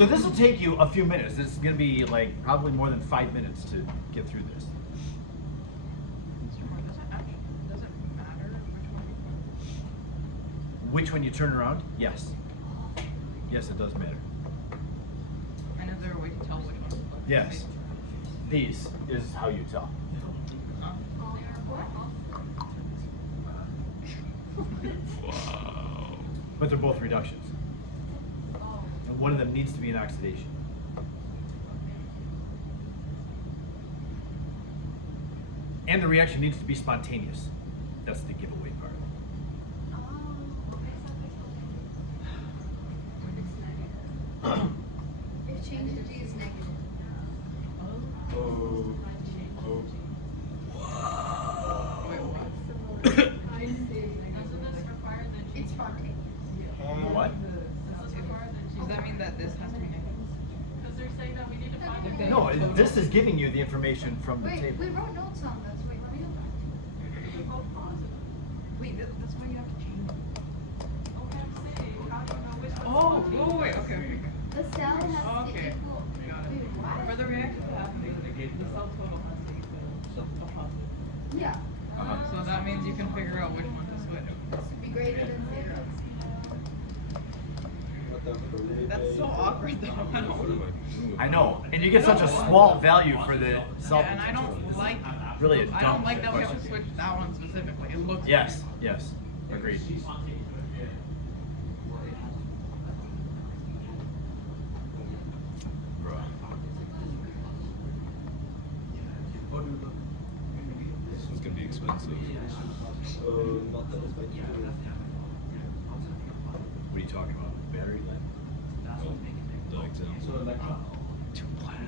So this will take you a few minutes. This is going to be like probably more than 5 minutes to get through this. Does it matter Which one you turn around? Yes. Yes, it does matter. And is there a way to tell which one? Yes. These is how you tell. Wow. But they're both reductions. And one of them needs to be an oxidation. And the reaction needs to be spontaneous. That's the giveaway part. If change in G is negative. It's spontaneous. What? Does that mean that this has to be negative? Because they're saying that we need to find a No, this is giving you the information from the Wait, table. we wrote notes on this. Wait, let me go back. Wait, that's why you have to change. Okay, I'm saying, how do you know which one's Oh, spontaneous? wait, okay. The cell has Okay. to equal. Wait, For what? the reaction to happen, the cell total has to equal a positive. Yeah. So that means you can figure out which one to switch. Be greater than 0. That's so awkward though. What am I doing? I know, and you get such a small value for the self. Yeah, and I don't like Really a I dumb don't like that we have to question. switch that one specifically. It looks Yes, yes, agreed. Bruh. This one's gonna be expensive. What are you talking about? Battery life? The exam.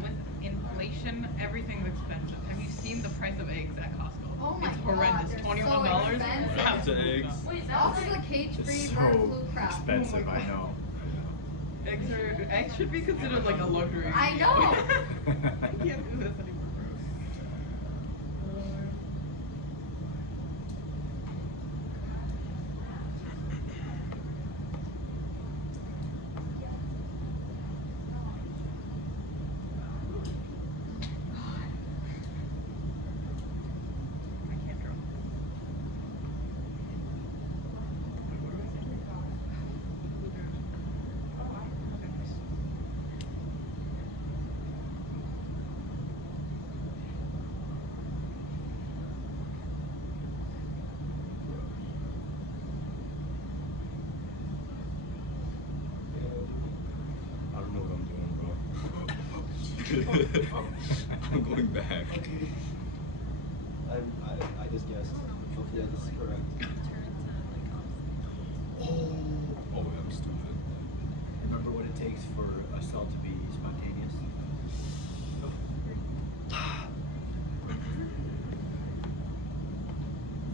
With inflation, everything's expensive. Have you seen the price of eggs at Costco? Oh my it's God, horrendous. they're so $21. expensive. To eggs. Wait, Also that's the cage-free It's bird so flu crap. expensive, I know. Eggs should be considered like a luxury. I know. I can't do this anymore. I can't draw. I don't know what I'm doing, bro. I'm going back. I just guessed. Hopefully this is correct. Oh, I'm stupid. Remember what it takes for a cell to be spontaneous?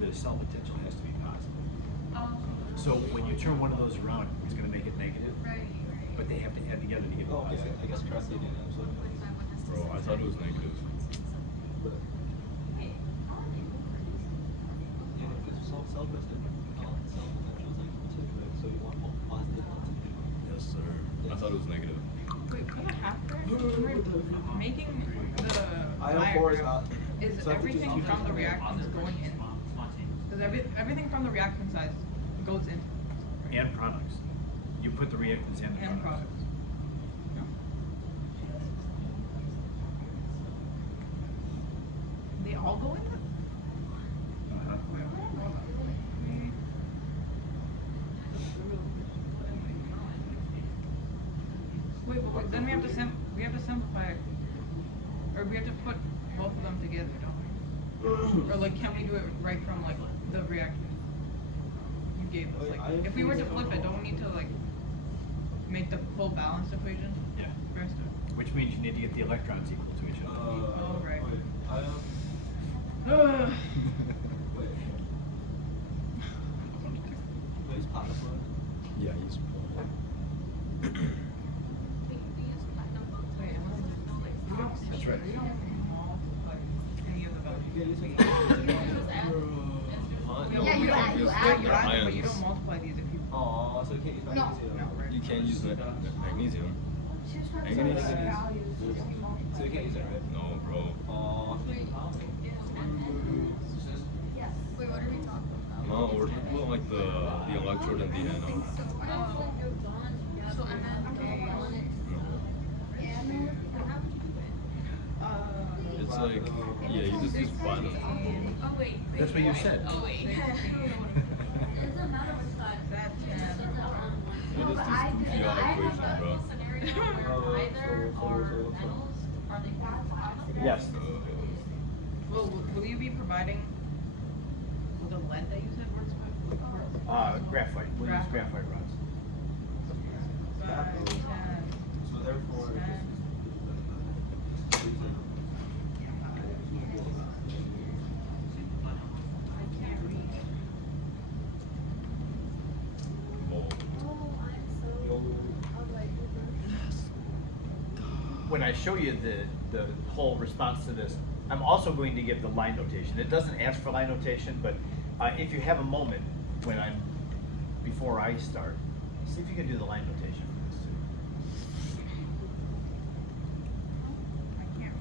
The cell potential has to be positive. So when you turn one of those around, it's going to make it negative, but they have to add together to give it Oh, okay, positive. I guess correctly again, absolutely. Bro, I thought it was negative. But yeah, if it's cell potential is like two, right? So you want positive positive. Yes, sir. I thought it was negative. Wait, for the half making the IO4 is not. is so I think everything it's from the usually- reactions going in? Because everything from the reaction size goes in. And products. You put the reactants and the And products. products. They all go in? Uh-huh. Wait, then we have to simplify, or we have to put both of them together, don't we? Or like, can we do it right from like the reaction you gave us? Like, if we were to flip it, don't we need to like make the full balanced equation Yeah. first? Which means you need to get the electrons equal to each other. Oh, right. Wait, Ugh. wait. Wait, is positive? Yeah, he's. Wait, we don't- That's right. We don't multiply any of the values. Yeah, you add, You add. add them, but you Ions. don't multiply these if you. Oh, so you can't use No. magnesium. No, right. You can't use magnesium. She was talking Manganese? about Manganese. values. So you can't use it, right? No, bro. Yes. Wait, what are we talking about? No, we're talking about like the electrode and the anode. So I'm at It's like, yeah, you just use one. Oh wait. That's what you said. Oh wait. It doesn't matter what side. That's What is this goofy odd equation, bro? Yes. Will you be providing the lead that you said works with? Graphite. We'll use graphite rods. 5, 10, So therefore, 10. I can't reach. When I show you the whole response to this, I'm also going to give the line notation. It doesn't ask for line notation, but if you have a moment before I start, see if you can do the line notation for this too. I can't.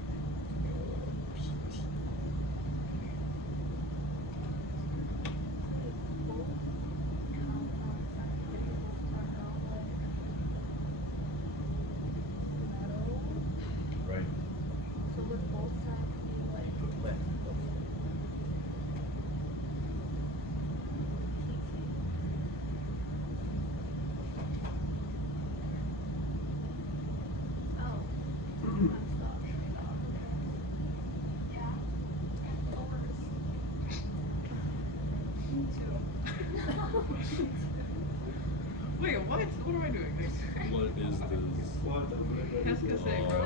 Right. So would both sides be like Put lead. oh. I'm stuck. Yeah. Me too. Wait, what? What am I doing? What is this? Qu'est-ce que c'est, bro?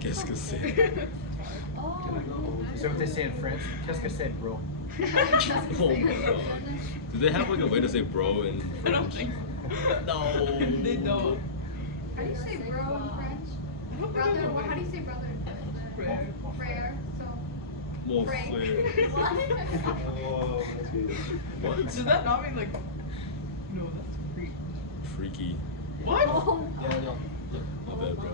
Qu'est-ce que c'est? Oh. Is that what they say in France? Qu'est-ce que c'est, bro? Oh my god. Do they have like a way to say bro in I don't French? think No. they don't. How do you say bro in French? Brother, what, how do you say brother in French? Frère, so. Mon Frank. frère. oh, that's weird. What? Does that not mean like? No, that's freak. Freaky. What? Oh. Yeah, no. My bad, bro.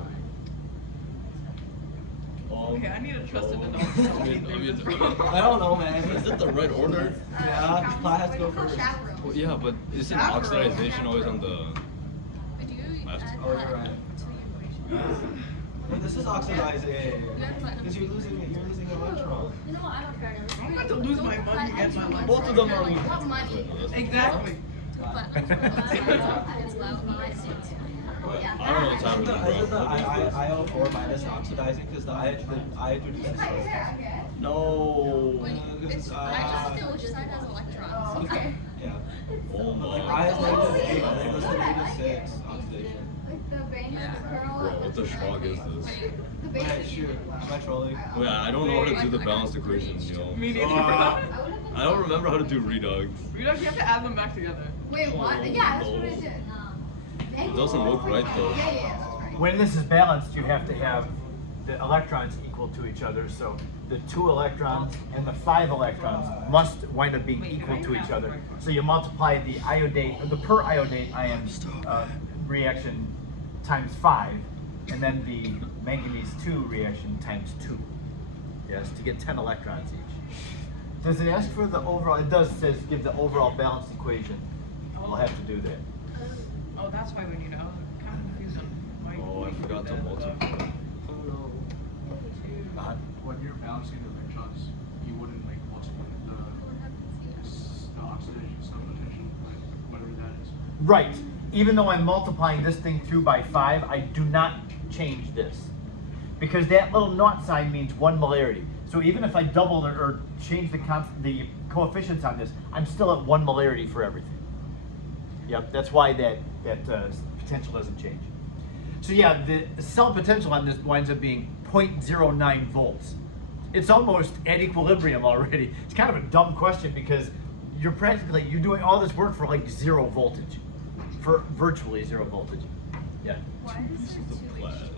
Okay, I need a trusted oh. adult to help me through this, bro. I don't know, man. Is it the right order? Yeah, class go first. Chaperone. Well, yeah, but isn't Chaperone. oxidization always on the left? Oh, you're right. Well, this is oxidizing. Because you're losing electrons. You know what? I don't care. I'm going to lose my money and my life. Both of them are losing. What money? Exactly. I don't know what's happening, Isn't the bro. IO4 minus oxidizing because the hydrogen is No. Which side has electrons? Okay. Yeah. Oh my I is god. -8 and then it goes to -6 oxidation. Like the bank of the curl. Bro, what the schmuck is this? The Wait, bank. shoot. Am I trolling? Wait, I don't know how to do the balanced equations, yo. Me neither, bro. I don't remember how to do redux. You don't have to add them back together. Wait, what? Yeah, that's what I did. It doesn't look right, though. Yeah, yeah, that's right. When this is balanced, you have to have the electrons equal to each other. So the 2 electrons and the 5 electrons must wind up being equal to each other. So you multiply the iodate, the per iodate ion reaction times 5, and then the manganese 2 reaction times 2. Yes, to get 10 electrons each. Does it ask for the overall? It does. Says give the overall balanced equation. We'll have to do that. Oh, that's why we need it. I was kind of confused on why. Oh, I forgot to multiply. Oh no. When you're balancing the electrons, you wouldn't like multiply the oxidation substitution, like whatever that is. Right. Even though I'm multiplying this thing through by 5, I do not change this. Because that little naught sign means 1 molarity. So even if I double or change the coefficients on this, I'm still at 1 molarity for everything. Yep, that's why that potential doesn't change. So yeah, the cell potential on this winds up being 0.09 volts. It's almost at equilibrium already. It's kind of a dumb question because you're doing all this work for like 0 voltage. For virtually 0 voltage. Yeah. Why is there The 2 plaid.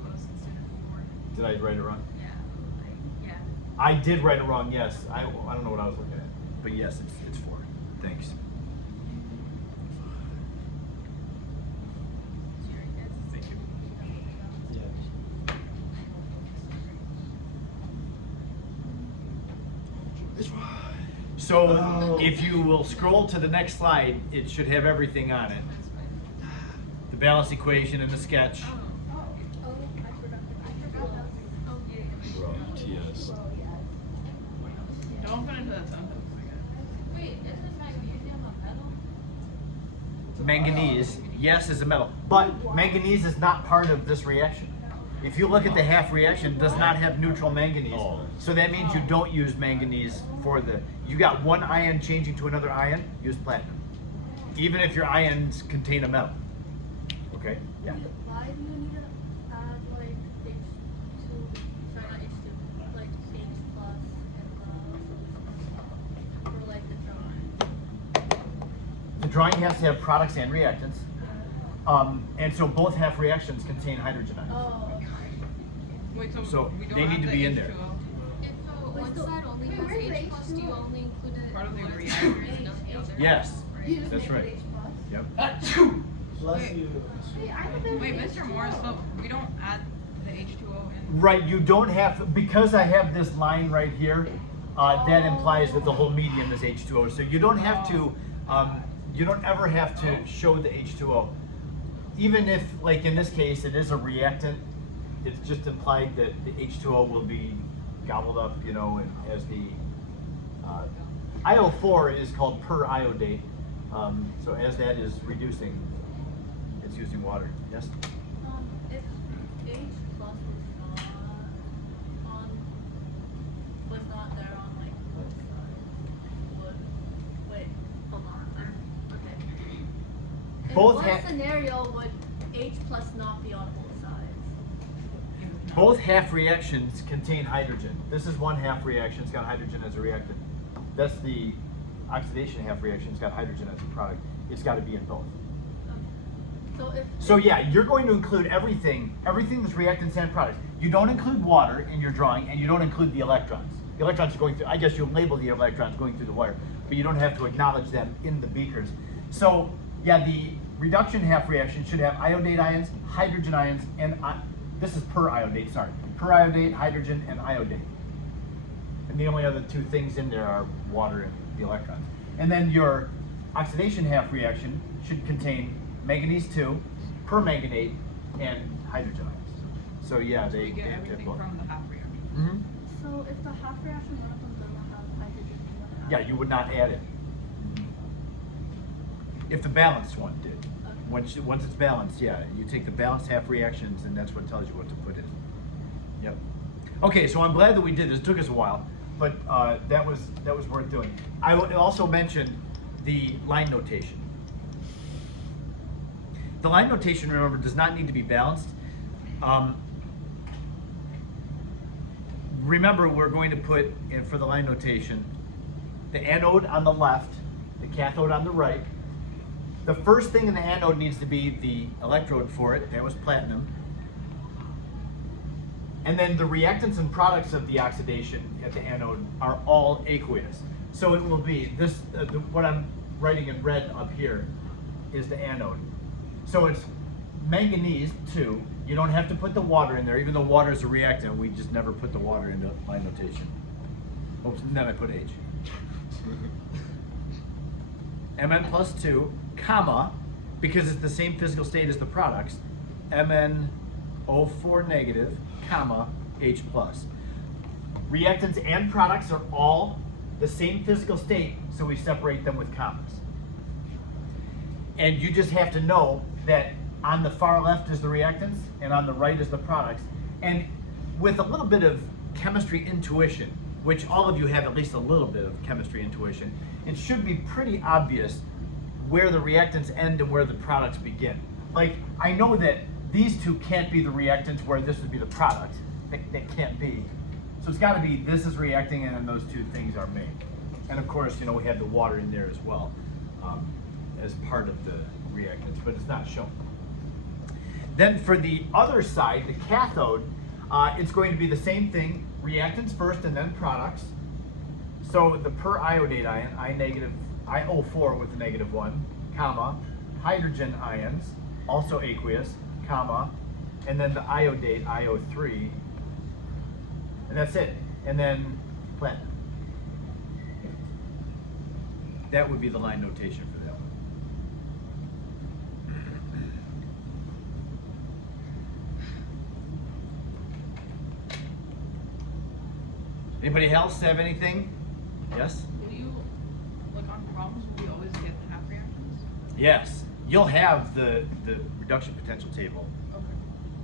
Did I write it wrong? Yeah. I did write it wrong, yes. I don't know what I was looking at. But yes, it's 4. Thanks. Thank you. Yeah. So if you will scroll to the next slide, it should have everything on it. The balance equation and the sketch. Oh, I forgot that. Oh, yeah. Bro, TS. Don't put into that sentence. Wait, isn't magnesium a metal? Manganese, yes, is a metal, but manganese is not part of this reaction. If you look at the half reaction, it does not have neutral manganese. Oh. So that means you don't use manganese for you got one ion changing to another ion, use platinum. Even if your ions contain a metal. Okay? Yeah. Why do you need to add like H2, sorry not H2, like H plus and for like the drawing? The drawing has to have products and reactants. And so both half reactions contain hydrogen ions. Oh, okay. Wait, So we don't they have need to the be in there. H2O And so one side only has H plus, do you only include it? Part of the one reactor. side and not the other? Yes, You just that's make right. it H plus? Yep. Bless Wait. you. Wait, I thought there was Wait, H2O. Mr. Morris, so we don't add the H2O in? Right, you don't have, because I have this line right here, that implies that the whole medium is H2O. So you don't have to, you don't ever have to show the H2O. Even if, like in this case, it is a reactant, it's just implied that the H2O will be gobbled up, you know, and as the IO4 is called per iodate. So as that is reducing, it's using water. Yes? If H plus was not there on like both sides, wait, hold on, okay. In Both what ha- scenario would H plus not be on both sides? Both half reactions contain hydrogen. This is one half reaction, it's got hydrogen as a reactant. That's the oxidation half reaction, it's got hydrogen as a product. It's got to be in both. So yeah, you're going to include everything that's reactants and products. You don't include water in your drawing, and you don't include the electrons. The electrons are going through, I guess you'll label the electrons going through the wire, but you don't have to acknowledge them in the beakers. So yeah, the reduction half reaction should have iodate ions, hydrogen ions, and this is per iodate, sorry. Per iodate, hydrogen, and iodate. And the only other two things in there are water and the electrons. And then your oxidation half reaction should contain manganese 2, permanganate, and hydrogen ions. So yeah, So they we get have everything both. from the half reaction. Mm-hmm. So if the half reaction one of them doesn't have hydrogen, you wouldn't add Yeah, it? you would not add it. If the balanced one did. Okay. Once it's balanced, yeah, you take the balanced half reactions and that's what tells you what to put in. Yep. Okay, so I'm glad that we did this. It took us a while, but that was worth doing. I would also mention the line notation. The line notation, remember, does not need to be balanced. Remember, we're going to put in for the line notation the anode on the left, the cathode on the right. The first thing in the anode needs to be the electrode for it. That was platinum. And then the reactants and products of the oxidation at the anode are all aqueous. So it will be this, what I'm writing in red up here is the anode. So it's manganese 2. You don't have to put the water in there, even though water is a reactant. We just never put the water into line notation. Oops, and then I put H. Mn plus 2, comma, because it's the same physical state as the products, MnO4 negative, comma, H plus. Reactants and products are all the same physical state, so we separate them with commas. And you just have to know that on the far left is the reactants and on the right is the products. And with a little bit of chemistry intuition, which all of you have at least a little bit of chemistry intuition, it should be pretty obvious where the reactants end and where the products begin. Like, I know that these two can't be the reactants where this would be the product. That can't be. So it's gotta be this is reacting and then those two things are made. And of course, you know, we have the water in there as well as part of the reactants, but it's not shown. Then for the other side, the cathode, it's going to be the same thing, reactants first and then products. So the per iodate ion, IO4 with the -1, comma, hydrogen ions, also aqueous, comma, and then the iodate, IO3, and that's it. And then platinum. That would be the line notation for that one. Anybody else have anything? Yes? Will you, like on problems, will we always get the half reactions? Yes. You'll have the reduction potential table.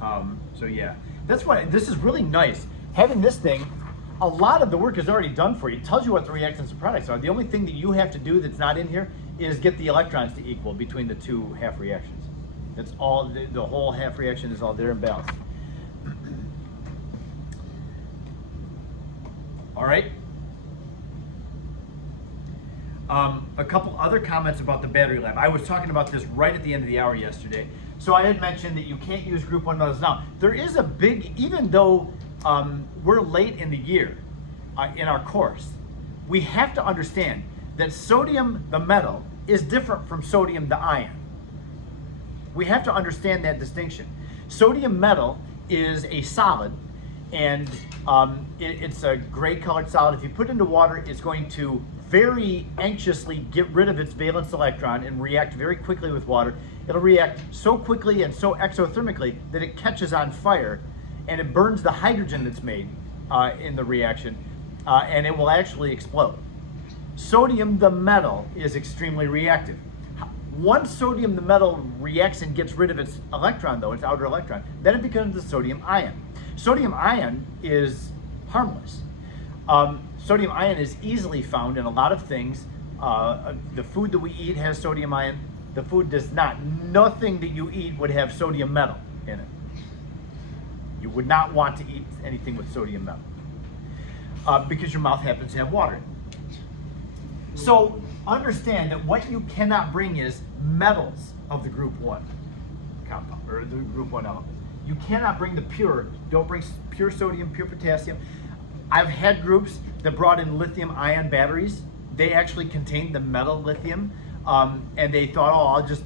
Okay. So yeah, that's why this is really nice. Having this thing, a lot of the work is already done for you. It tells you what the reactants and products are. The only thing that you have to do that's not in here is get the electrons to equal between the two half reactions. That's all, the whole half reaction is all there in balance. All right. A couple other comments about the battery lab. I was talking about this right at the end of the hour yesterday. So I had mentioned that you can't use group 1 metals now. There is a big, even though we're late in the year in our course, we have to understand that sodium, the metal, is different from sodium, the ion. We have to understand that distinction. Sodium metal is a solid, and it's a gray colored solid. If you put it into water, it's going to very anxiously get rid of its valence electron and react very quickly with water. It'll react so quickly and so exothermically that it catches on fire and it burns the hydrogen that's made in the reaction, and it will actually explode. Sodium, the metal, is extremely reactive. Once sodium, the metal, reacts and gets rid of its electron, though, its outer electron, then it becomes the sodium ion. Sodium ion is harmless. Sodium ion is easily found in a lot of things. The food that we eat has sodium ion. The food does not. Nothing that you eat would have sodium metal in it. You would not want to eat anything with sodium metal because your mouth happens to have water in it. So understand that what you cannot bring is metals of the group 1 compound, or the group 1 element. You cannot bring the pure, don't bring pure sodium, pure potassium. I've had groups that brought in lithium ion batteries. They actually contained the metal lithium, and they thought, oh, I'll just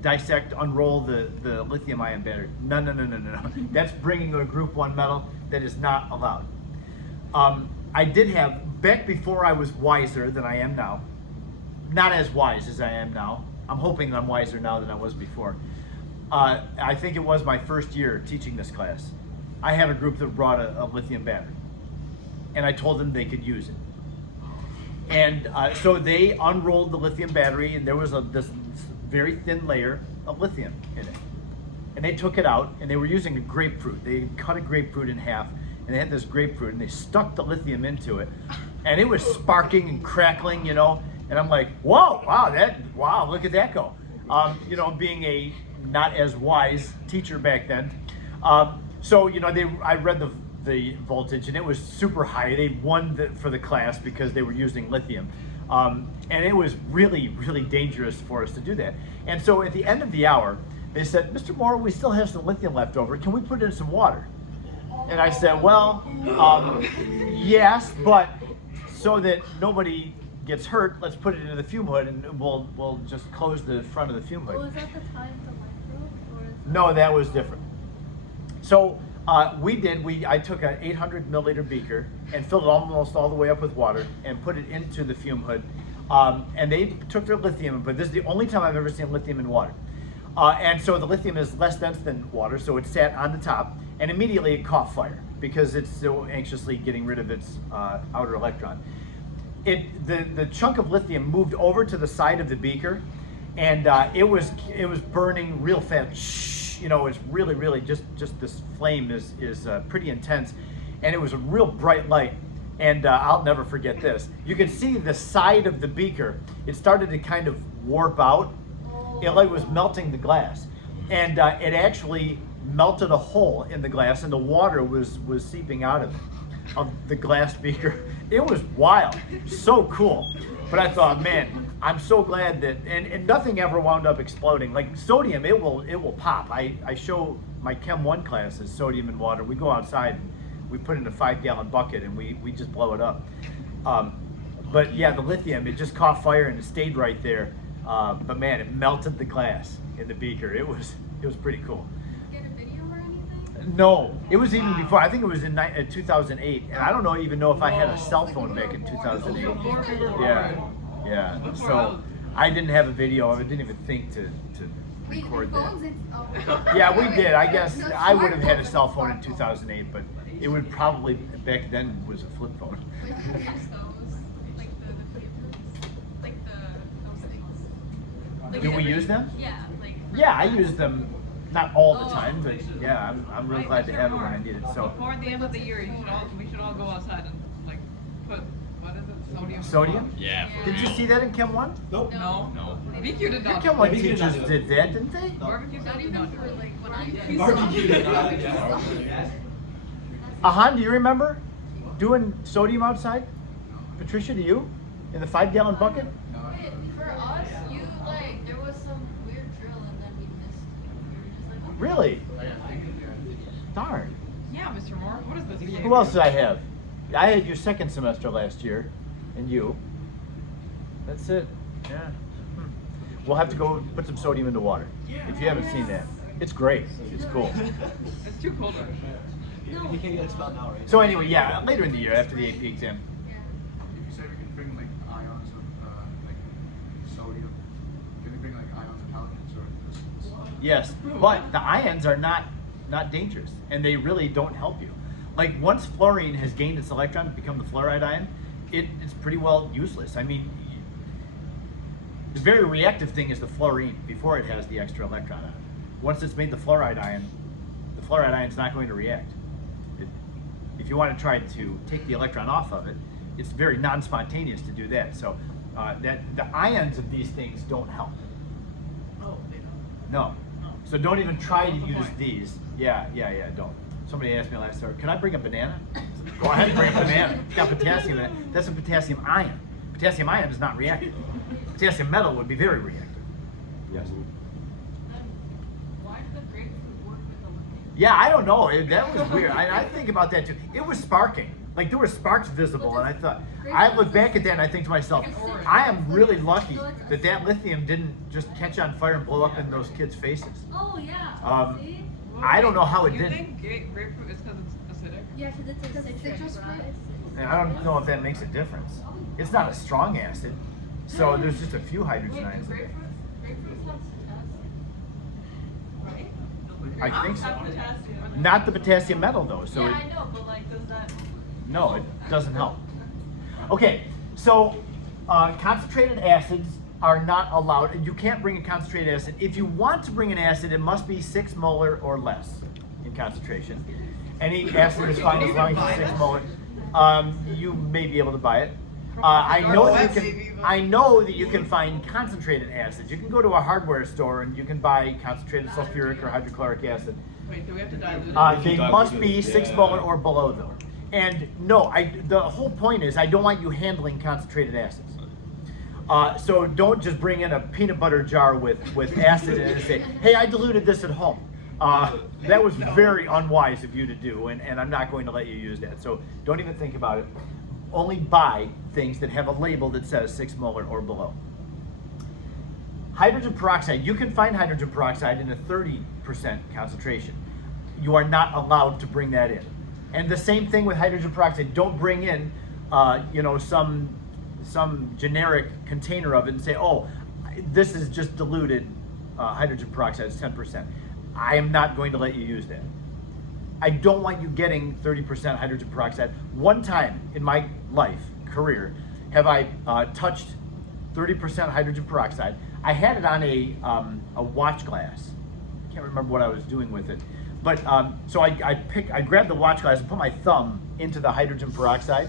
dissect, unroll the lithium ion battery. No. That's bringing a group 1 metal that is not allowed. I did have, back before I was wiser than I am now, not as wise as I am now. I'm hoping that I'm wiser now than I was before. I think it was my first year teaching this class. I had a group that brought a lithium battery, and I told them they could use it. And so they unrolled the lithium battery, and there was this very thin layer of lithium in it. And they took it out, and they were using a grapefruit. They cut a grapefruit in half, and they had this grapefruit, and they stuck the lithium into it, and it was sparking and crackling, you know. And I'm like, whoa, wow, look at that go. You know, being a not as wise teacher back then. So, you know, I read the voltage, and it was super high. They won for the class because they were using lithium. And it was really, really dangerous for us to do that. And so at the end of the hour, they said, Mr. Moore, we still have some lithium left over. Can we put in some water? And I said, well, yes, but so that nobody gets hurt, let's put it into the fume hood, and we'll just close the front of the fume hood. Was that the time the micro? Or is No, that was different. So I took an 800 milliliter beaker and filled it almost all the way up with water and put it into the fume hood. And they took their lithium and this is the only time I've ever seen lithium in water. And so the lithium is less dense than water, so it sat on the top, and immediately it caught fire because it's so anxiously getting rid of its outer electron. The chunk of lithium moved over to the side of the beaker, and it was burning real fast. You know, it's really just this flame is pretty intense, and it was a real bright light. And I'll never forget this. You can see the side of the beaker. It started to kind of warp out. It like was melting the glass, and it actually melted a hole in the glass, and the water was seeping out of the glass beaker. It was wild, so cool. But I thought, man, I'm so glad that, and nothing ever wound up exploding. Like sodium, it will pop. I show my Chem 1 classes sodium and water. We go outside and we put it in a 5-gallon bucket and we just blow it up. But yeah, the lithium, it just caught fire and it stayed right there. But man, it melted the glass in the beaker. It was pretty cool. get a video or anything? No, it was even before. I think it was in 2008, and I don't even know if I had a cell phone back in 2008. Yeah. Yeah. Before So those. I didn't have a video of it. Didn't even think to Wait, record that. phones, it's, oh. Yeah, we did. I guess No, I would have had a smartphones, cell phone in smartphones. 2008, but it would probably back then was a flip phone. Wait, who use those? Like the papers? Like those things? Like Do we every- use them? Yeah, like. for- Yeah, I use them not all the Oh. time, but yeah, I'm really glad to have it when I need it. So Before the end of the year, we should all go outside and like put, what is it, sodium? sodium? Yeah. for Did you real. see that in Chem 1? Nope. No. No. BQ did Your not. Chem 1 we did not teachers do it. did that, didn't they? Barbecue sauce Not did even not do for it. like when I did. Barbecue did not, yeah. Ahan, do you remember doing sodium outside? Patricia, do you? In the 5-gallon bucket? No, Wait, for us, you like, there was some weird drill and then we missed it. We were just like, okay. Really? I think, yeah. Darn. Yeah, Mr. Moore, what is this? Who else did I have? I had your second semester last year, and you. That's it. Yeah. Hmm. We'll have to go put some sodium into water. If you haven't seen that, it's great. It's cool. It's too cold. You can't get expelled now, right? So anyway, yeah, later in the year after the AP exam. Yeah. If you say we can bring like ions of like sodium, can we bring like ions of halogens or just? Yes, but the ions are not dangerous, and they really don't help you. Like once fluorine has gained its electron, become the fluoride ion, it's pretty well useless. I mean, the very reactive thing is the fluorine before it has the extra electron on it. Once it's made the fluoride ion's not going to react. If you want to try to take the electron off of it, it's very non-spontaneous to do that. So that the ions of these things don't help. Oh, they don't. No. So don't even try to What's the use point? these. Yeah, don't. Somebody asked me last hour, can I bring a banana? Go ahead and bring a banana. It's got potassium in it. That's a potassium ion. Potassium ion is not reactive. Potassium metal would be very reactive. Yes. Why did the grapefruit work with the lithium? Yeah, I don't know. That was weird. I think about that too. It was sparking. Like there were sparks visible, and I thought, I look back at that and I think to myself, I am really lucky that that lithium didn't just catch on fire and blow up in those kids' faces. Oh, yeah. See? I don't know how it You didn't. think grapefruit is because it's acidic? Yeah, because it's a citrus fruit. And I don't know if that makes a difference. It's not a strong acid, so there's just a few hydrogen ions in there. Grapefruits have potassium, right? I think so. Have potassium. Not the potassium metal though, so Yeah, it, I know, but like, does that? no, it doesn't help. Okay, so concentrated acids are not allowed. You can't bring a concentrated acid. If you want to bring an acid, it must be 6 molar or less in concentration. Any acid is fine as long as it's 6 molar. You may be able to buy it. I know that you can find concentrated acids. You can go to a hardware store and you can buy concentrated sulfuric or hydrochloric acid. Wait, do we have to dilute it? They must be 6 molar or below though. And no, the whole point is I don't want you handling concentrated acids. So don't just bring in a peanut butter jar with acid in it and say, hey, I diluted this at home. That was very unwise of you to do, and I'm not going to let you use that. So don't even think about it. Only buy things that have a label that says 6 molar or below. Hydrogen peroxide, you can find hydrogen peroxide in a 30% concentration. You are not allowed to bring that in. And the same thing with hydrogen peroxide. Don't bring in, some generic container of it and say, oh, this is just diluted hydrogen peroxide, it's 10%. I am not going to let you use that. I don't want you getting 30% hydrogen peroxide. One time in my career, have I touched 30% hydrogen peroxide. I had it on a watch glass. I can't remember what I was doing with it. But so I grabbed the watch glass and put my thumb into the hydrogen peroxide.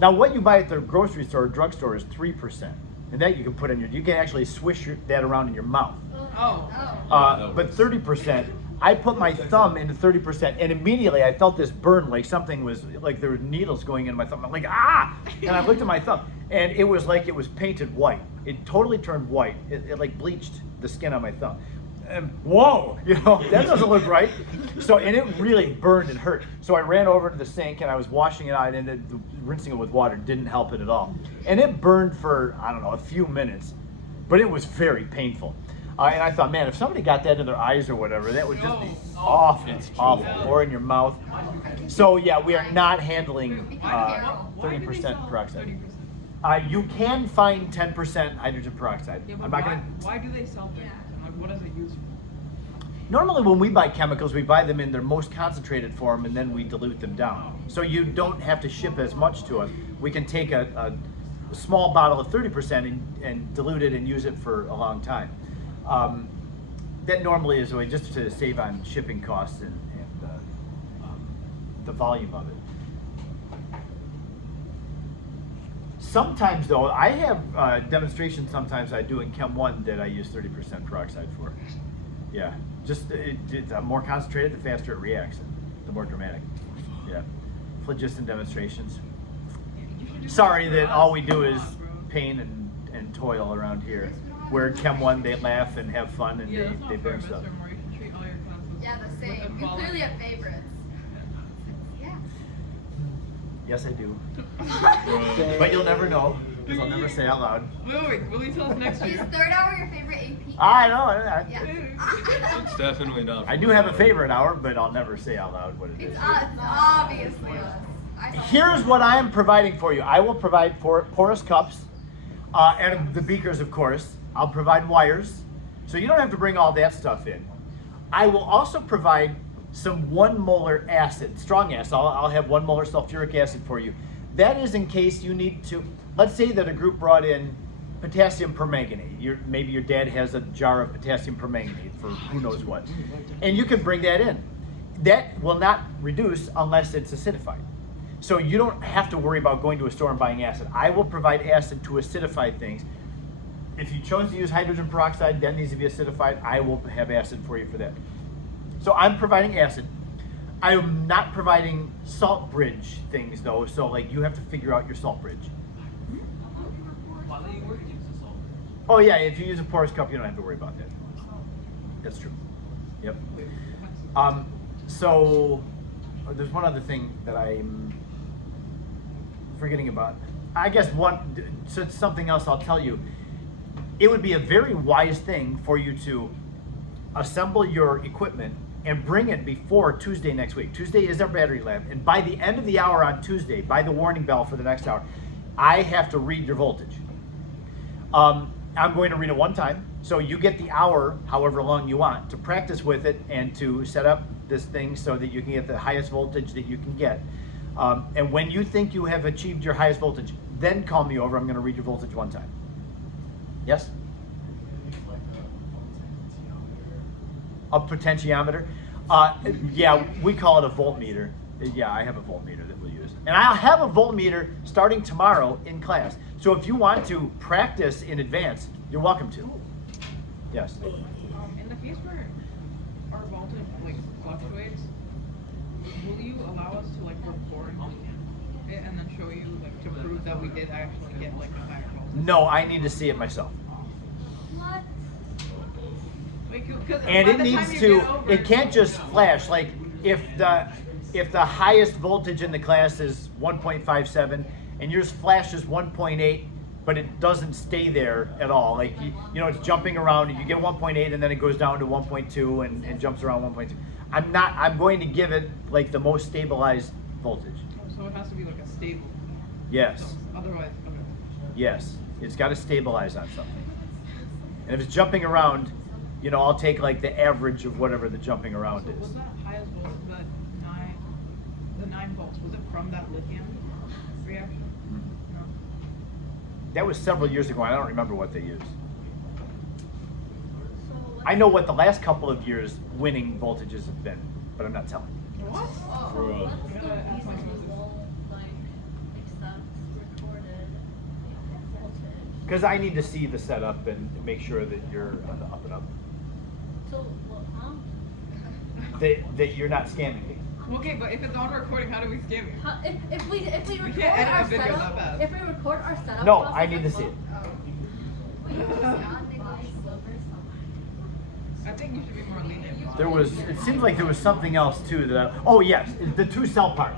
Now what you buy at the grocery store or drugstore is 3%. And that you can put in you can actually swish that around in your mouth. Oh. But 30%, I put my thumb into 30%, and immediately I felt this burn, like something was, like there were needles going in my thumb. I'm like, ah! And I looked at my thumb, and it was like it was painted white. It totally turned white. It like bleached the skin on my thumb. And whoa, that doesn't look right. So, and it really burned and hurt. So I ran over to the sink and I was washing it out, and rinsing it with water didn't help it at all. And it burned for, I don't know, a few minutes, but it was very painful. And I thought, man, if somebody got that in their eyes or whatever, that would just be awful, awful, or in your mouth. So yeah, we are not handling Why do they 30% sell peroxide. 30%? You can find 10% hydrogen peroxide. Yeah, but I'm not why, gonna. why do they sell 30%? Like, what is it used for? Normally, when we buy chemicals, we buy them in their most concentrated form, and then we dilute them down. So you don't have to ship as much to us. We can take a small bottle of 30% and dilute it and use it for a long time. That normally is a way just to save on shipping costs and the volume of it. Sometimes though, I have demonstrations sometimes I do in Chem 1 that I use 30% peroxide for. Yeah, just it's more concentrated, the faster it reacts, the more dramatic. Yeah, phlogiston demonstrations. You should do Sorry for that us. all we do is Come on, bro. pain and toil around here. Where in Chem 1 they laugh and have fun and Yeah, that's they not fair, burn Mr. stuff. Moore. You should treat all your classes Yeah, the with same. You quality. clearly have favorites. Yeah. Yes, I do. Bro. But you'll never know, because I'll never say out loud. Wait, will you tell us next Is year? third hour your favorite AP? I know. Yeah. It's definitely not. I do have a favorite hour, but I'll never say out loud what it is. It's obviously us. I saw Here's what I am providing for you. I will provide porous cups, and the beakers, of course. I'll provide wires, so you don't have to bring all that stuff in. I will also provide some 1 molar acid, strong acid. I'll have 1 molar sulfuric acid for you. That is in case you need to, let's say that a group brought in potassium permanganate. Maybe your dad has a jar of potassium permanganate for who knows what. And you can bring that in. That will not reduce unless it's acidified. So you don't have to worry about going to a store and buying acid. I will provide acid to acidify things. If you chose to use hydrogen peroxide, that needs to be acidified. I will have acid for you for that. So I'm providing acid. I'm not providing salt bridge things though, so like you have to figure out your salt bridge. Why do you work use the salt? Oh yeah, if you use a porous cup, you don't have to worry about that. That's true. Yep. So there's one other thing that I'm forgetting about. I guess so it's something else I'll tell you. It would be a very wise thing for you to assemble your equipment and bring it before Tuesday next week. Tuesday is our battery lab, and by the end of the hour on Tuesday, by the warning bell for the next hour, I have to read your voltage. I'm going to read it 1 time, so you get the hour, however long you want, to practice with it and to set up this thing so that you can get the highest voltage that you can get. And when you think you have achieved your highest voltage, then call me over. I'm going to read your voltage 1 time. Yes? A potentiometer? Yeah, we call it a voltmeter. Yeah, I have a voltmeter that we'll use. And I'll have a voltmeter starting tomorrow in class. So if you want to practice in advance, you're welcome to. Yes. In the case where our voltage like fluctuates, will you allow us to like record it and then show you like to prove that we did actually get like a higher voltage? No, I need to see it myself. What? Like, 'cause And by it the needs time you to, get over- it can't just flash. Like if the highest voltage in the class is 1.57 and yours flashes 1.8, but it doesn't stay there at all. Like, you know, it's jumping around and you get 1.8 and then it goes down to 1.2 and jumps around 1.2. I'm going to give it like the most stabilized voltage. So it has to be like a stable. Yes, Otherwise, okay. yes. It's got to stabilize on something. And if it's jumping around, you know, I'll take like the average of whatever the jumping around So was is. that highest voltage, the 9 volts, was it from that lithium reaction? No. That was several years ago. I don't remember what they used. So I know what the last couple of years winning voltages have been, but I'm not telling. What? Oh, Bro. what's Yeah, the that's like- reasonable, like, accept recorded voltage? Because I need to see the setup and make sure that you're on the up and up. So, well, That you're not scamming me. Okay, but if it's on recording, how do we scam you? if we record can't edit a our video that setup, fast. if we record our setup. No, process I need to as see well- it. Wait, it's not negotiable. I think you should be more lenient. There was, it seems like there was something else too that oh yes, the 2-cell part.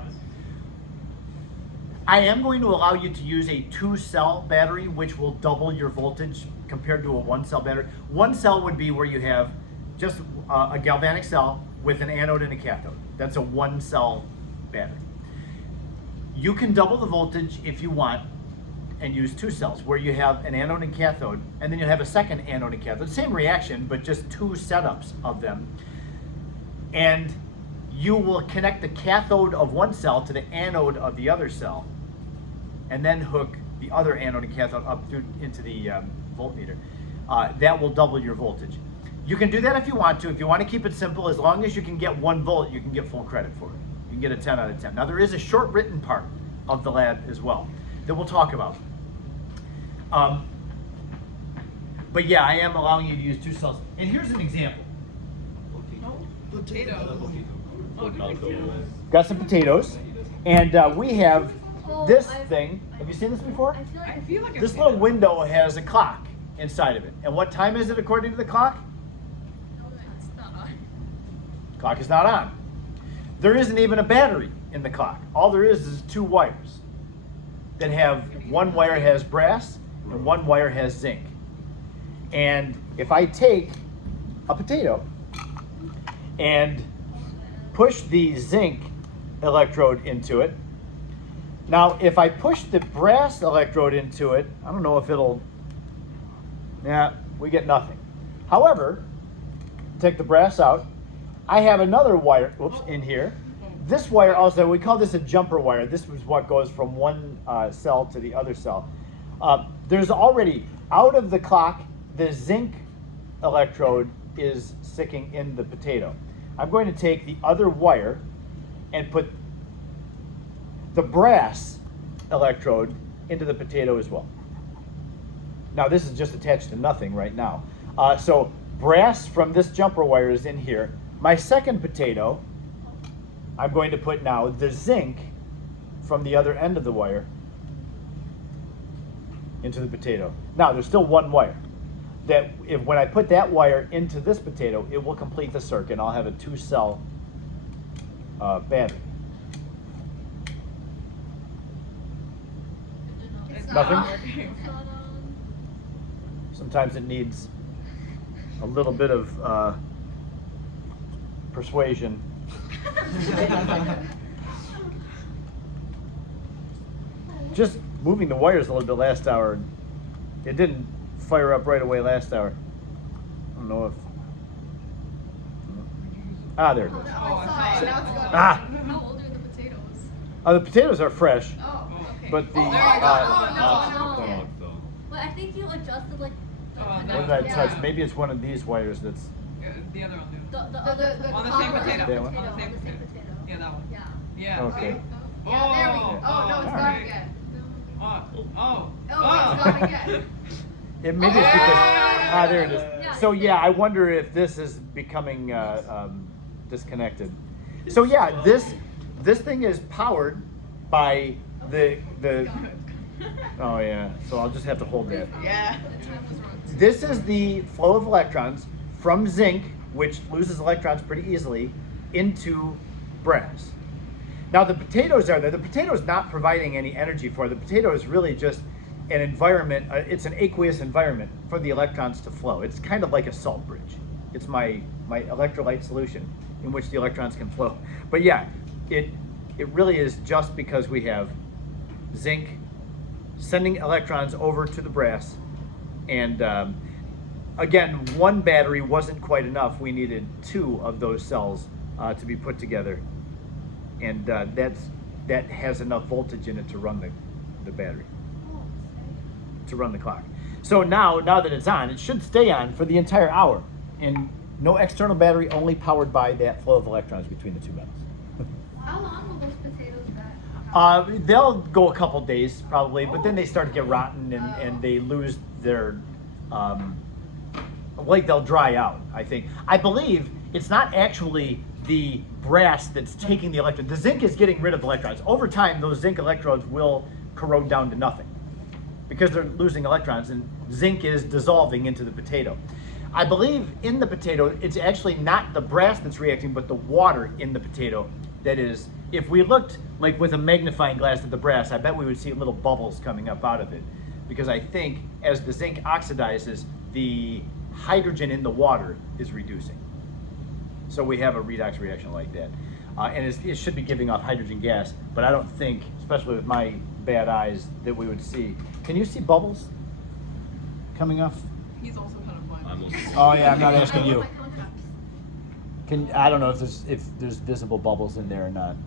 I am going to allow you to use a 2-cell battery, which will double your voltage compared to a 1-cell battery. 1 cell would be where you have just a galvanic cell with an anode and a cathode. That's a 1-cell battery. You can double the voltage if you want, and use two cells where you have an anode and cathode, and then you'll have a second anode and cathode. Same reaction, but just two setups of them. And you will connect the cathode of one cell to the anode of the other cell, and then hook the other anode and cathode up through into the voltmeter. That will double your voltage. You can do that if you want to. If you want to keep it simple, as long as you can get 1 volt, you can get full credit for it. You can get a 10 out of 10. Now there is a short written part of the lab as well that we'll talk about. But yeah, I am allowing you to use 2 cells. And here's an example. Potato. Got some potatoes, and we have Oh, this I've- thing. Have you seen this before? I feel like I feel like I've This seen little it. window has a clock inside of it. And what time is it according to the clock? It's not on. Clock is not on. There isn't even a battery in the clock. All there is 2 wires that have, one wire has brass and one wire has zinc. And if I take a potato and push the zinc electrode into it, now if I push the brass electrode into it, I don't know if it'll, yeah, we get nothing. However, take the brass out, I have another wire, in here. This wire also, we call this a jumper wire. This is what goes from one cell to the other cell. There's already, out of the clock, the zinc electrode is sticking in the potato. I'm going to take the other wire and put the brass electrode into the potato as well. Now this is just attached to nothing right now. So brass from this jumper wire is in here. My second potato, I'm going to put now the zinc from the other end of the wire into the potato. Now there's still one wire. That if when I put that wire into this potato, it will complete the circuit. I'll have a 2-cell battery. It's Nothing? not working. Sometimes it needs a little bit of persuasion. Just moving the wires a little bit last hour, it didn't fire up right away last hour. I don't know if. There it is. Oh, I saw it. Now it's going. Ah. How old are the potatoes? The potatoes are fresh, Oh, okay. but the. Oh, there you go. uh, Oh, no. Dog, though. But I think you adjusted like the Oh, What no. did I yeah. touch? Maybe it's one of these wires that's. The other one, dude. the other On the copper same potato. That one? On the same potato. potato. Yeah, that one. Yeah. Yeah. Okay. Yeah, there we go. Oh, no, it's All gone right. again. Oh, oh, Oh, it's gone again. Maybe it's because. Yeah. There it is. Yeah. So yeah, I wonder if this is becoming disconnected. So yeah, this thing is powered by the. Oh yeah. So I'll just have to hold that. Yeah. The time was wrong. This is the flow of electrons from zinc, which loses electrons pretty easily, into brass. Now the potatoes are there. The potato is not providing any energy for it. The potato is really just an environment. It's an aqueous environment for the electrons to flow. It's kind of like a salt bridge. It's my electrolyte solution in which the electrons can flow. But yeah, it really is just because we have zinc sending electrons over to the brass, and again, one battery wasn't quite enough. We needed 2 of those cells to be put together, and that has enough voltage in it to run the battery, to run the clock. So now that it's on, it should stay on for the entire hour, and no external battery, only powered by that flow of electrons between the 2 metals. How long will those potatoes last? They'll go a couple days probably, but then they start to get rotten and they lose their, like they'll dry out, I think. I believe it's not actually the brass that's taking the electrons. The zinc is getting rid of electrons. Over time, those zinc electrodes will corrode down to nothing because they're losing electrons, and zinc is dissolving into the potato. I believe in the potato, it's actually not the brass that's reacting, but the water in the potato that is. If we looked like with a magnifying glass at the brass, I bet we would see little bubbles coming up out of it. Because I think as the zinc oxidizes, the hydrogen in the water is reducing. So we have a redox reaction like that. And it should be giving off hydrogen gas, but I don't think, especially with my bad eyes that we would see. Can you see bubbles coming off? He's also kind of blind. I'm also- Oh yeah, I'm not asking you. My contacts. I don't know if there's visible bubbles in there or not.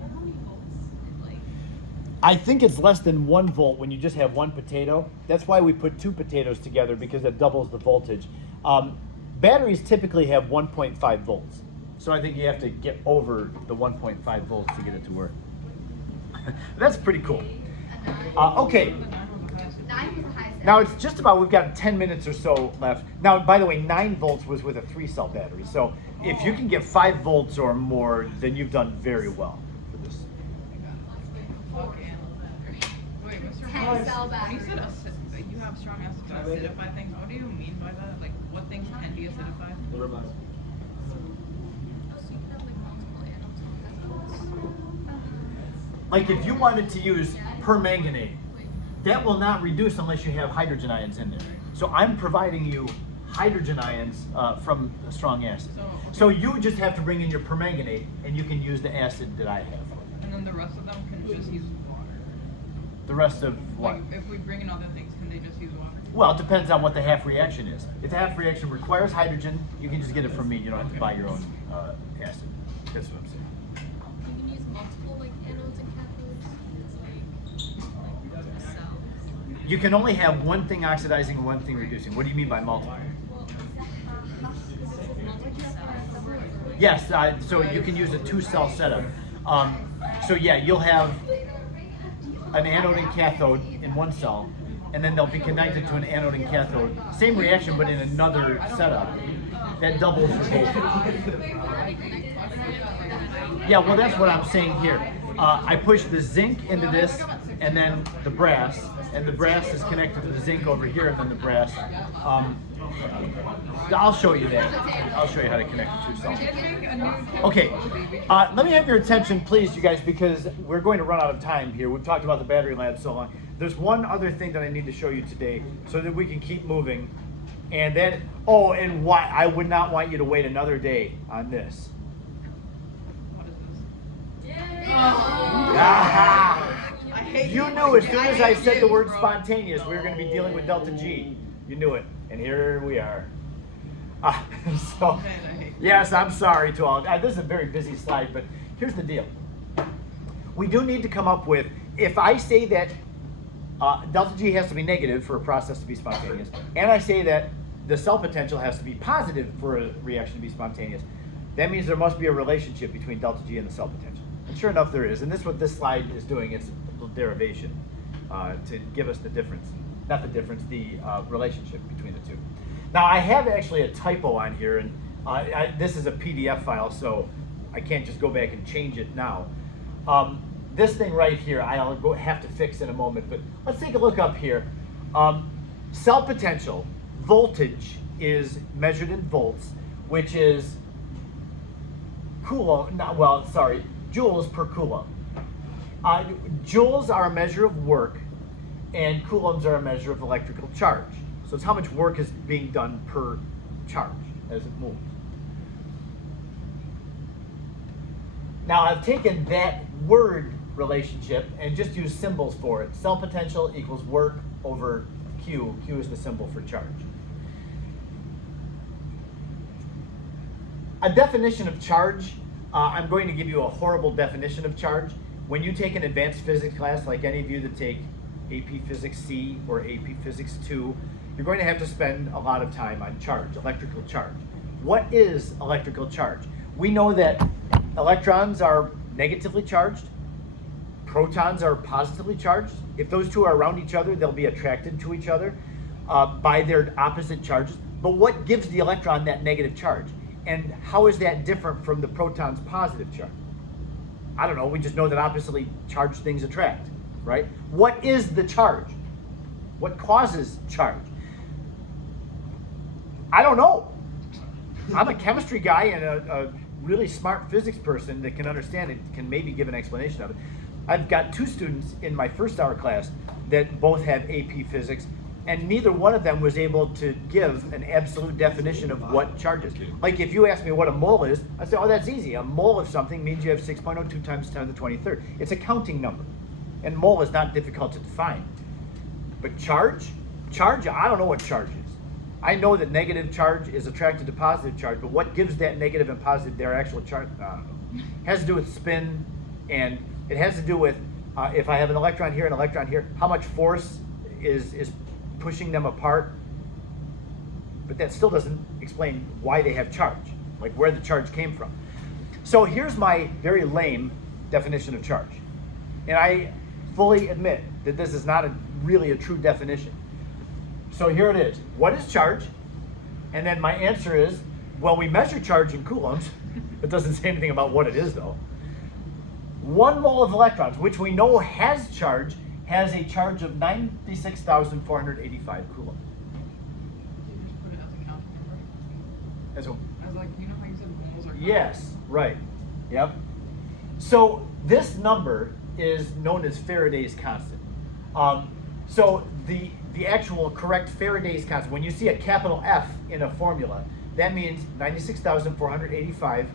How many volts? Like, I think it's less than 1 volt when you just have one potato. That's why we put 2 potatoes together, because that doubles the voltage. Batteries typically have 1.5 volts. So I think you have to get over the 1.5 volts to get it to work. That's pretty cool. Okay, The 9 was the highest. 9 was the highest. now it's just about, we've got 10 minutes or so left. Now, by the way, 9 volts was with a 3-cell battery. So if you can get 5 volts or more, then you've done very well for this. Okay. Wait, Mr. 10 Ross, cell when you battery. said that you have strong acids to acidify things, what do you mean by that? Like, what things can be acidified? Never mind. Oh, so you can have like multiple anodes and cathodes. Like if you wanted to use permanganate, that will not reduce unless you have hydrogen ions in there. So I'm providing you hydrogen ions from a strong acid. So you just have to bring in your permanganate, and you can use the acid that I have. And then the rest of them can just use water. The rest of what? Like, if we bring in other things, can they just use water? Well, it depends on what the half reaction is. If the half reaction requires hydrogen, you can just get it from me. You don't have to buy your own acid. That's what I'm saying. You can use multiple like anodes and cathodes. It's like a cell. You can only have one thing oxidizing and one thing reducing. What do you mean by multiple? Well, multi-cell. Yes, so you can use a 2-cell setup. So yeah, you'll have an anode and cathode in one cell, and then they'll be connected to an anode and cathode. Same reaction, but in another setup. That doubles the voltage. Yeah, well, that's what I'm saying here. I push the zinc into this, and then the brass, and the brass is connected to the zinc over here, and then the brass. I'll show you that. I'll show you how to connect the 2 cells. Okay, let me have your attention, please, you guys, because we're going to run out of time here. We've talked about the battery lab so long. There's one other thing that I need to show you today so that we can keep moving. And then, oh, and why I would not want you to wait another day on this. What is this? Ah, I hate you knew as soon as I said the word spontaneous, we were going to be dealing with delta G. You knew it, and here we are. So, yes, I'm sorry to all. This is a very busy slide, but here's the deal. We do need to come up with, if I say that delta G has to be negative for a process to be spontaneous, and I say that the cell potential has to be positive for a reaction to be spontaneous, that means there must be a relationship between delta G and the cell potential. And sure enough, there is. And this is what this slide is doing. It's a little derivation to give us the difference. Not the difference, the relationship between the two. Now, I have actually a typo on here, and this is a PDF file, so I can't just go back and change it now. This thing right here, I'll have to fix in a moment, but let's take a look up here. Cell potential, voltage is measured in volts, which is joules per coulomb. Joules are a measure of work, and coulombs are a measure of electrical charge. So it's how much work is being done per charge as it moves. Now I've taken that word relationship and just used symbols for it. Cell potential equals work over Q. Q is the symbol for charge. A definition of charge, I'm going to give you a horrible definition of charge. When you take an advanced physics class, like any of you that take AP Physics C or AP Physics 2, you're going to have to spend a lot of time on charge, electrical charge. What is electrical charge? We know that electrons are negatively charged, protons are positively charged. If those two are around each other, they'll be attracted to each other by their opposite charges. But what gives the electron that negative charge? And how is that different from the proton's positive charge? I don't know, we just know that oppositely charged things attract, right? What is the charge? What causes charge? I don't know. I'm a chemistry guy and a really smart physics person that can understand it, can maybe give an explanation of it. I've got 2 students in my first hour class that both have AP Physics, and neither one of them was able to give an absolute definition of what charge is. Like if you ask me what a mole is, I say, oh, that's easy. A mole of something means you have 6.02 times 10 to the 23rd. It's a counting number. And mole is not difficult to define. But charge, I don't know what charge is. I know that negative charge is attracted to positive charge, but what gives that negative and positive their actual charge? I don't know. It has to do with spin, and it has to do with if I have an electron here and an electron here, how much force is pushing them apart. But that still doesn't explain why they have charge, like where the charge came from. So here's my very lame definition of charge. And I fully admit that this is not really a true definition. So here it is. What is charge? And then my answer is, well, we measure charge in coulombs. It doesn't say anything about what it is, though. 1 mole of electrons, which we know has charge, has a charge of 96,485 coulombs. You just put it as a count number. As a, As like, you know how you said moles are. yes, right. Yep. So this number is known as Faraday's constant. So the actual correct Faraday's constant, when you see a capital F in a formula, that means 96,485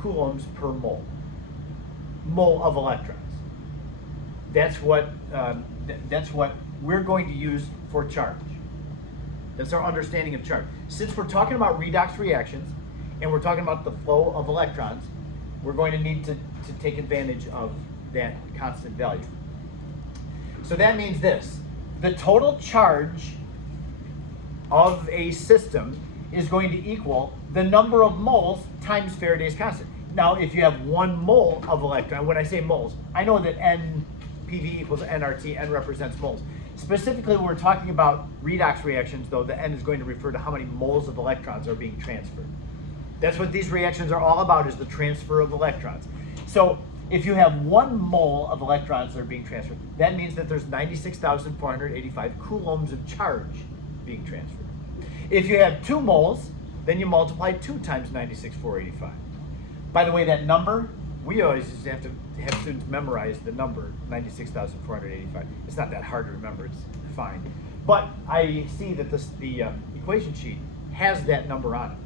coulombs per mole. Mole of electrons. That's what we're going to use for charge. That's our understanding of charge. Since we're talking about redox reactions and we're talking about the flow of electrons, we're going to need to take advantage of that constant value. So that means this: the total charge of a system is going to equal the number of moles times Faraday's constant. Now, if you have 1 mole of electron, when I say moles, I know that NPV equals nRT, N represents moles. Specifically, when we're talking about redox reactions, though, the N is going to refer to how many moles of electrons are being transferred. That's what these reactions are all about, is the transfer of electrons. So if you have 1 mole of electrons that are being transferred, that means that there's 96,485 coulombs of charge being transferred. If you have 2 moles, then you multiply 2 times 96,485. By the way, that number, we always just have to have students memorize the number, 96,485. It's not that hard to remember, it's fine. But I see that the equation sheet has that number on it.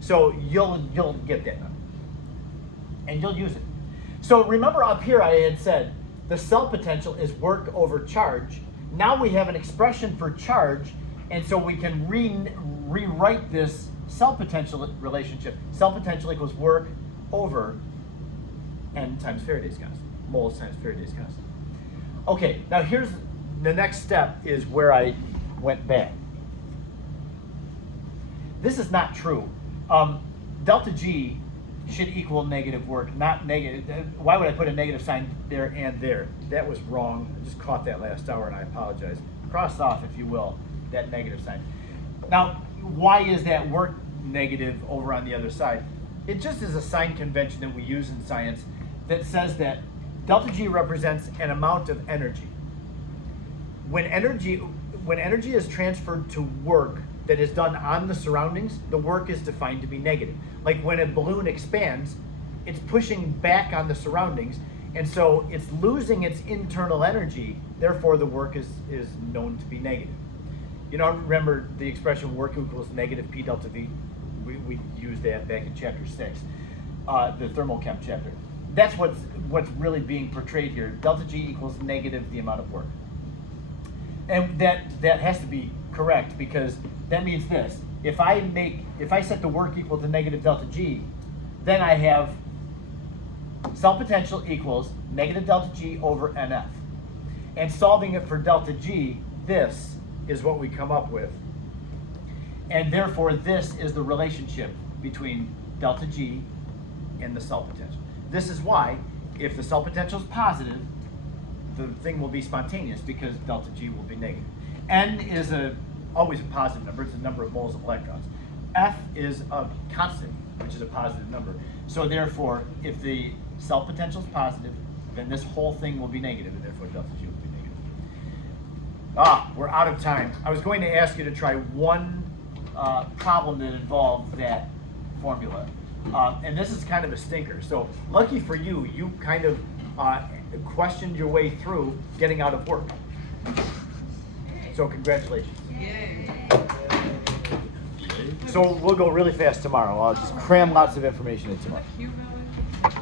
So you'll get that number, and you'll use it. So remember up here I had said the cell potential is work over charge. Now we have an expression for charge, and so we can rewrite this cell potential relationship. Cell potential equals work over N times Faraday's constant, moles times Faraday's constant. Okay, now here's the next step, is where I went back. This is not true. Delta G should equal negative work, not negative. Why would I put a negative sign there and there? That was wrong. I just caught that last hour and I apologize. Cross off, if you will, that negative sign. Now, why is that work negative over on the other side? It just is a sign convention that we use in science that says that delta G represents an amount of energy. When energy is transferred to work that is done on the surroundings, the work is defined to be negative. Like when a balloon expands, it's pushing back on the surroundings, and so it's losing its internal energy, therefore the work is known to be negative. You know, remember the expression work equals negative P delta V? We used that back in chapter 6, the thermochem chapter. That's what's really being portrayed here. Delta G equals negative the amount of work. And that has to be correct, because that means this: if I set the work equal to negative delta G, then I have cell potential equals negative delta G over NF. And solving it for delta G, this is what we come up with. And therefore, this is the relationship between delta G and the cell potential. This is why, if the cell potential is positive, the thing will be spontaneous, because delta G will be negative. N is always a positive number. It's the number of moles of electrons. F is a constant, which is a positive number. So therefore, if the cell potential is positive, then this whole thing will be negative, and therefore delta G will be negative. We're out of time. I was going to ask you to try one problem that involved that formula. And this is kind of a stinker. So lucky for you, you kind of questioned your way through getting out of work. So congratulations. Yay. So we'll go really fast tomorrow. I'll just cram lots of information in tomorrow. Q value?